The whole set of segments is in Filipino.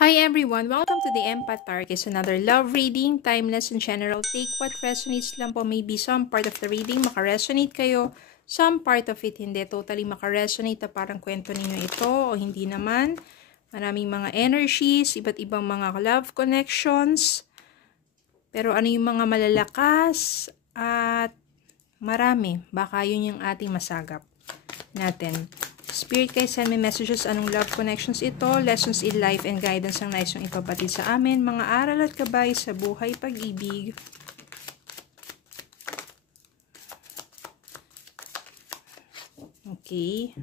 Hi everyone! Welcome to the Empath Tarot. It's another love reading, timeless and general. Take what resonates lang po. Maybe some part of the reading makaresonate kayo. Some part of it hindi totally makaresonate na parang kwento ninyo ito o hindi naman. Maraming mga energies, iba't ibang mga love connections. Pero ano yung mga malalakas at marami. Baka yun yung ating masagap natin. Spirit guys, send me messages. Anong love connections ito? Lessons in life and guidance ang nais yung ipapatid sa amin. Mga aral at gabay sa buhay, pag-ibig. Okay.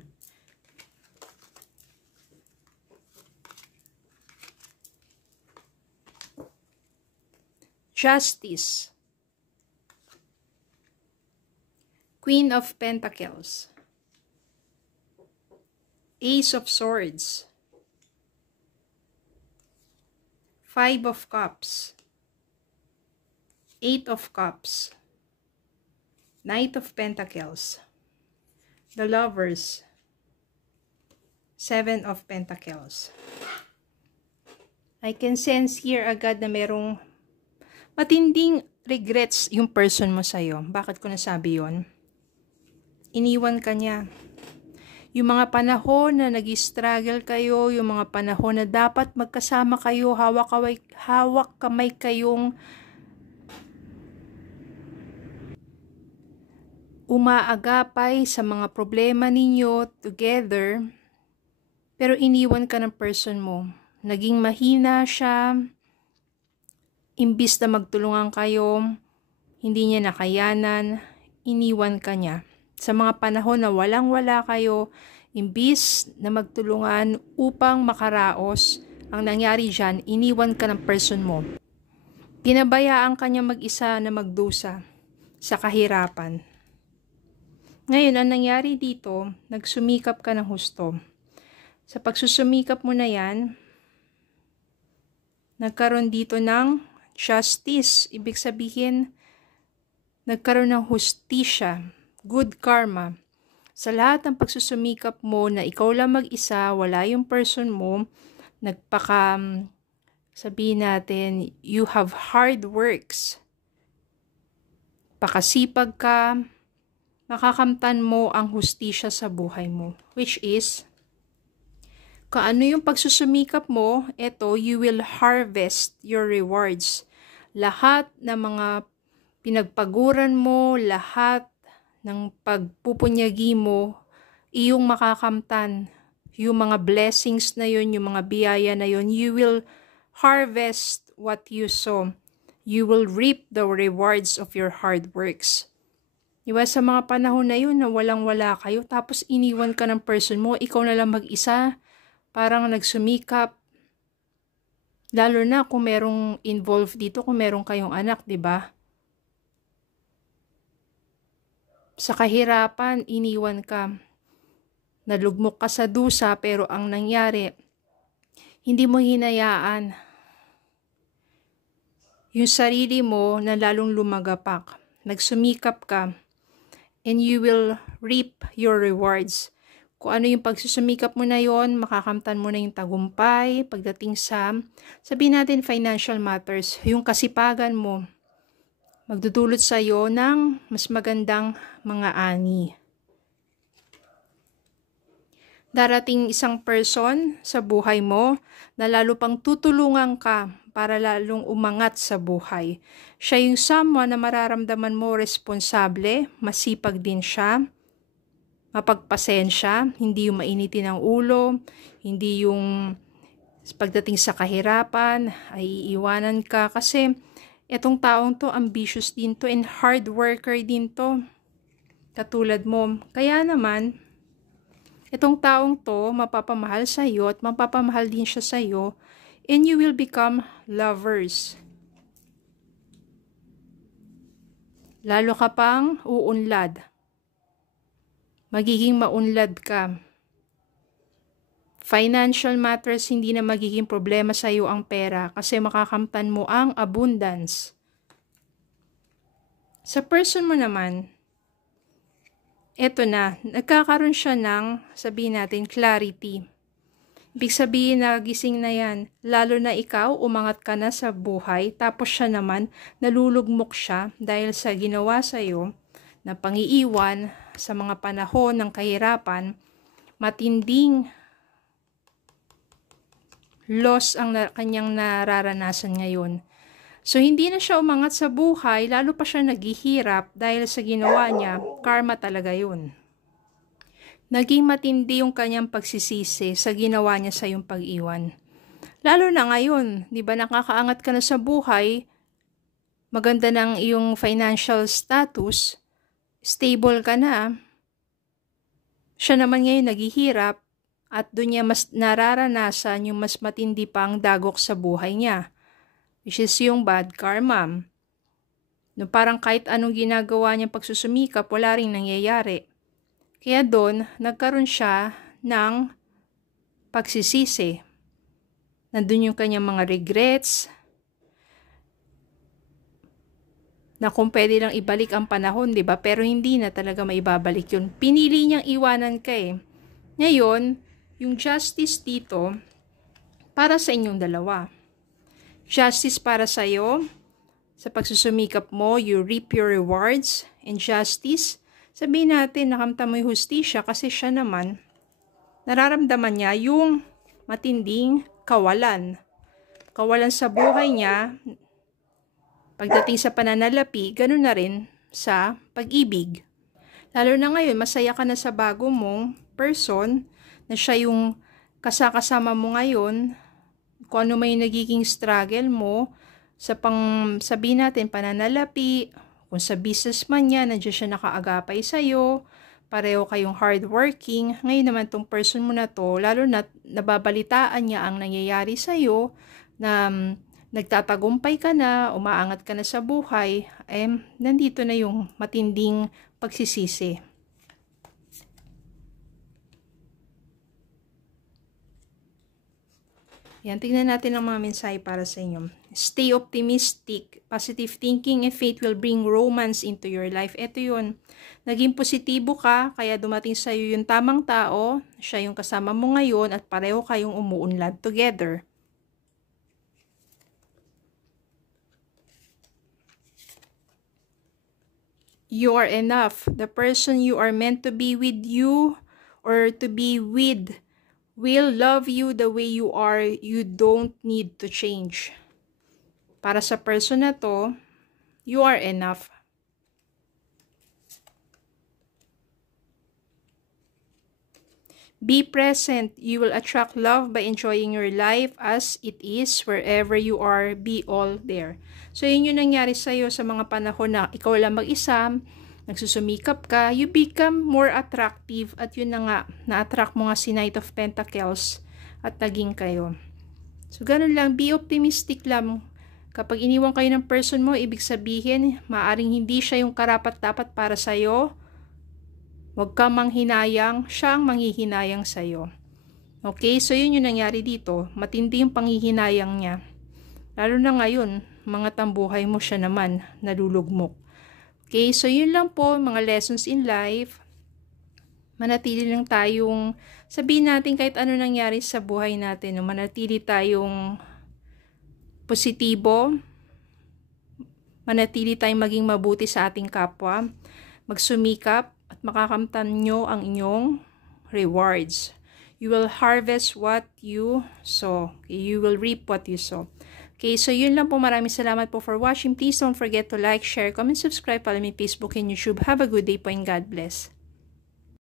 Justice. Queen of Pentacles. Ace of Swords. Five of Cups. Eight of Cups. Knight of Pentacles. The Lovers. Seven of Pentacles. I can sense here agad na merong matinding regrets yung person mo sa'yo. Bakit ko nasabi yun? Iniwan ka niya. Yung mga panahon na nag-struggle kayo, yung mga panahon na dapat magkasama kayo, hawak kamay kayong umaagapay sa mga problema ninyo together, pero iniwan ka ng person mo. Naging mahina siya, imbis na magtulungan kayo, hindi niya nakayanan, iniwan ka niya. Sa mga panahon na walang-wala kayo, imbis na magtulungan upang makaraos, ang nangyari dyan, iniwan ka ng person mo. Pinabayaan ka niya mag-isa na magdusa sa kahirapan. Ngayon, ang nangyari dito, nagsumikap ka ng husto. Sa pagsusumikap mo na yan, nagkaroon dito ng justice. Ibig sabihin, nagkaroon ng hustisya. Good karma. Sa lahat ng pagsusumikap mo na ikaw lang mag-isa, wala yung person mo, sabihin natin, you have hard works. Pakasipag ka, makakamtan mo ang hustisya sa buhay mo. Which is, kung ano yung pagsusumikap mo, eto, you will harvest your rewards. Lahat ng mga pinagpaguran mo, lahat ng pagpupunyagi mo, iyong makakamtan. Yung mga blessings na yun, yung mga biyaya na yun, you will harvest what you sow. You will reap the rewards of your hard works. Diba sa mga panahon na yun na walang-wala kayo, tapos iniwan ka ng person mo, ikaw na lang mag-isa, parang nagsumikap. Lalo na kung merong involved dito, kung merong kayong anak, diba? Sa kahirapan, iniwan ka. Nalugmok ka sa dusa, pero ang nangyari, hindi mo hinayaan yung sarili mo na lalong lumagapak. Nagsumikap ka, and you will reap your rewards. Kung ano yung pagsusumikap mo na yon, makakamtan mo na yung tagumpay. Pagdating sa, sabihin natin, financial matters, yung kasipagan mo, magdudulot sa iyo ng mas magandang mga ani. Darating isang person sa buhay mo na lalo pang tutulungan ka para lalong umangat sa buhay. Siya yung someone na mararamdaman mo responsable, masipag din siya, mapagpasensya, hindi yung mainitin ang ulo, hindi yung pagdating sa kahirapan ay iiwanan ka kasi etong taong to, ambitious din to and hard worker din to. Katulad mo. Kaya naman, etong taong to, mapapamahal sa iyo at mapapamahal din siya sa iyo and you will become lovers. Lalo ka pang uunlad. Magiging maunlad ka. Financial matters, hindi na magiging problema sa iyo ang pera kasi makakamtan mo ang abundance. Sa person mo naman, eto na, nagkakaroon siya ng, sabihin natin, clarity. Ibig sabihin na gising na yan. Lalo na ikaw, umangat ka na sa buhay, tapos siya naman, nalulugmok siya dahil sa ginawa sa'yo na pangiiwan sa mga panahon ng kahirapan, matinding loss ang kanyang nararanasan ngayon. So, hindi na siya umangat sa buhay, lalo pa siya naghihirap dahil sa ginawa niya, karma talaga yun. Naging matindi yung kanyang pagsisisi sa ginawa niya sa iyong pag-iwan. Lalo na ngayon, di ba nakakaangat ka na sa buhay, maganda ng iyong financial status, stable ka na, siya naman ngayon naghihirap at doon niya mas nararanasan yung mas matindi pang dagok sa buhay niya, which is yung bad karma. No, parang kahit anong ginagawa niyang pagsusumikap, wala ring nangyayari. Kaya doon, nagkaroon siya ng pagsisisi. Nandun yung kanyang mga regrets, na kung pwede lang ibalik ang panahon, di ba? Pero hindi na talaga maibabalik yun. Pinili niyang iwanan ka eh. Ngayon, yung justice dito, para sa inyong dalawa. Justice para sa'yo, sa pagsusumikap mo, you reap your rewards, and justice, sabihin natin, nakamta mo yung hustisya kasi siya naman, nararamdaman niya yung matinding kawalan. Kawalan sa buhay niya, pagdating sa pananalapi, ganun na rin sa pag-ibig. Lalo na ngayon, masaya ka na sa bago mong person, na siya yung kasama mo ngayon, kung ano may nagiging struggle mo, sa sabihin natin, pananalapi, kung sa business man niya, nandiyan siya nakaagapay sa'yo, pareho kayong hardworking. Ngayon naman tong person mo na to, lalo na nababalitaan niya ang nangyayari sa'yo, na nagtatagumpay ka na, umaangat ka na sa buhay, nandito na yung matinding pagsisisi. Yan, tignan natin ang mga mensahe para sa inyo. Stay optimistic. Positive thinking and faith will bring romance into your life. Ito yun. Naging positibo ka, kaya dumating sa iyo yung tamang tao, siya yung kasama mo ngayon, at pareho kayong umuunlad together. You are enough. The person you are meant to be with you, or to be with, will love you the way you are. You don't need to change. Para sa person na to, you are enough. Be present. You will attract love by enjoying your life as it is. Wherever you are, be all there. So, yun yung nangyari sa'yo sa mga panahon na ikaw lang mag-isa, nagsusumikap ka, you become more attractive, at yun na nga, na-attract mo nga si Knight of Pentacles at naging kayo. So, ganun lang, be optimistic lang. Kapag iniwan kayo ng person mo, ibig sabihin, maaring hindi siya yung karapat-dapat para sa'yo. Huwag kang manghinayang, siya ang manghihinayang sa'yo. Okay, so yun yung nangyari dito, matindi yung panghihinayang niya. Lalo na ngayon, mga tambuhay mo siya naman, nalulugmok. Okay, so yun lang po, mga lessons in life. Manatili lang tayong, sabihin natin kahit ano nangyari sa buhay natin, no? Manatili tayong positibo, manatili tayong maging mabuti sa ating kapwa, magsumikap, at makakamtan nyo ang inyong rewards. You will harvest what you sow. You will reap what you sow. Okay, so yun lang po. Maraming salamat po for watching. Please don't forget to like, share, comment, subscribe. Follow me Facebook and YouTube. Have a good day po and God bless.